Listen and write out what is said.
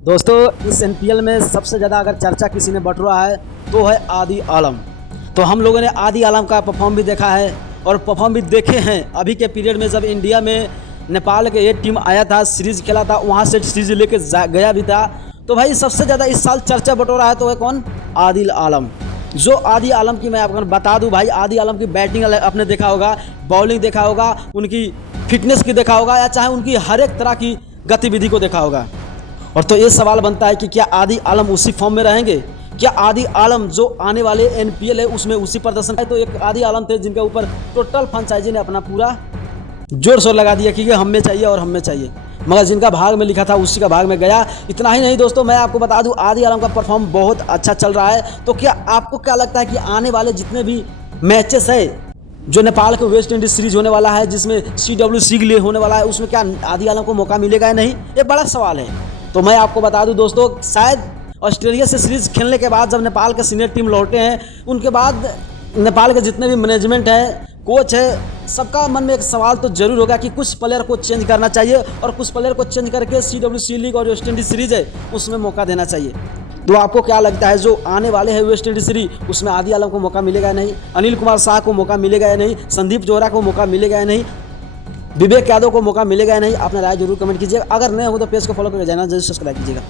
दोस्तों इस एनपीएल में सबसे ज़्यादा अगर चर्चा किसी ने बटोरा है तो है आदि आलम। तो हम लोगों ने आदि आलम का परफॉर्म भी देखा है और परफॉर्म भी देखे हैं। अभी के पीरियड में जब इंडिया में नेपाल के ये टीम आया था, सीरीज़ खेला था, वहाँ से सीरीज़ लेके गया भी था। तो भाई सबसे ज़्यादा इस साल चर्चा बटोरा है तो है कौन? आदिल आलम। जो आदि आलम की मैं आपको बता दूं भाई, आदि आलम की बैटिंग आपने देखा होगा, बॉलिंग देखा होगा, उनकी फिटनेस की देखा होगा, या चाहे उनकी हर एक तरह की गतिविधि को देखा होगा। और तो ये सवाल बनता है कि क्या आदि आलम उसी फॉर्म में रहेंगे? क्या आदि आलम जो आने वाले एनपीएल है उसमें उसी प्रदर्शन है? तो एक आदि आलम थे जिनके ऊपर टोटल फ्रेंचाइजी ने अपना पूरा जोर शोर लगा दिया कि ये हमें चाहिए और हमें चाहिए, मगर जिनका भाग में लिखा था उसी का भाग में गया। इतना ही नहीं दोस्तों, मैं आपको बता दूं आदि आलम का परफॉर्म बहुत अच्छा चल रहा है। तो क्या आपको क्या लगता है कि आने वाले जितने भी मैचेस है, जो नेपाल के वेस्ट इंडीज सीरीज होने वाला है, जिसमें CWC के लिए होने वाला है, उसमें क्या आदि आलम को मौका मिलेगा या नहीं? ये बड़ा सवाल है। तो मैं आपको बता दूं दोस्तों, शायद ऑस्ट्रेलिया से सीरीज खेलने के बाद जब नेपाल के सीनियर टीम लौटे हैं, उनके बाद नेपाल के जितने भी मैनेजमेंट है, कोच है, सबका मन में एक सवाल तो जरूर होगा कि कुछ प्लेयर को चेंज करना चाहिए और कुछ प्लेयर को चेंज करके CWC लीग और वेस्ट इंडीज सीरीज है उसमें मौका देना चाहिए। तो आपको क्या लगता है जो आने वाले हैं वेस्ट इंडीज सीरीज, उसमें आदि आलम को मौका मिलेगा या नहीं? अनिल कुमार शाह को मौका मिलेगा या नहीं? संदीप जोहरा को मौका मिलेगा या नहीं? विवेक यादव को मौका मिलेगा या नहीं? अपना राय जरूर कमेंट कीजिएगा। अगर नए हो तो पेज को फॉलो करके जाना, जरूर सब्सक्राइब कीजिएगा।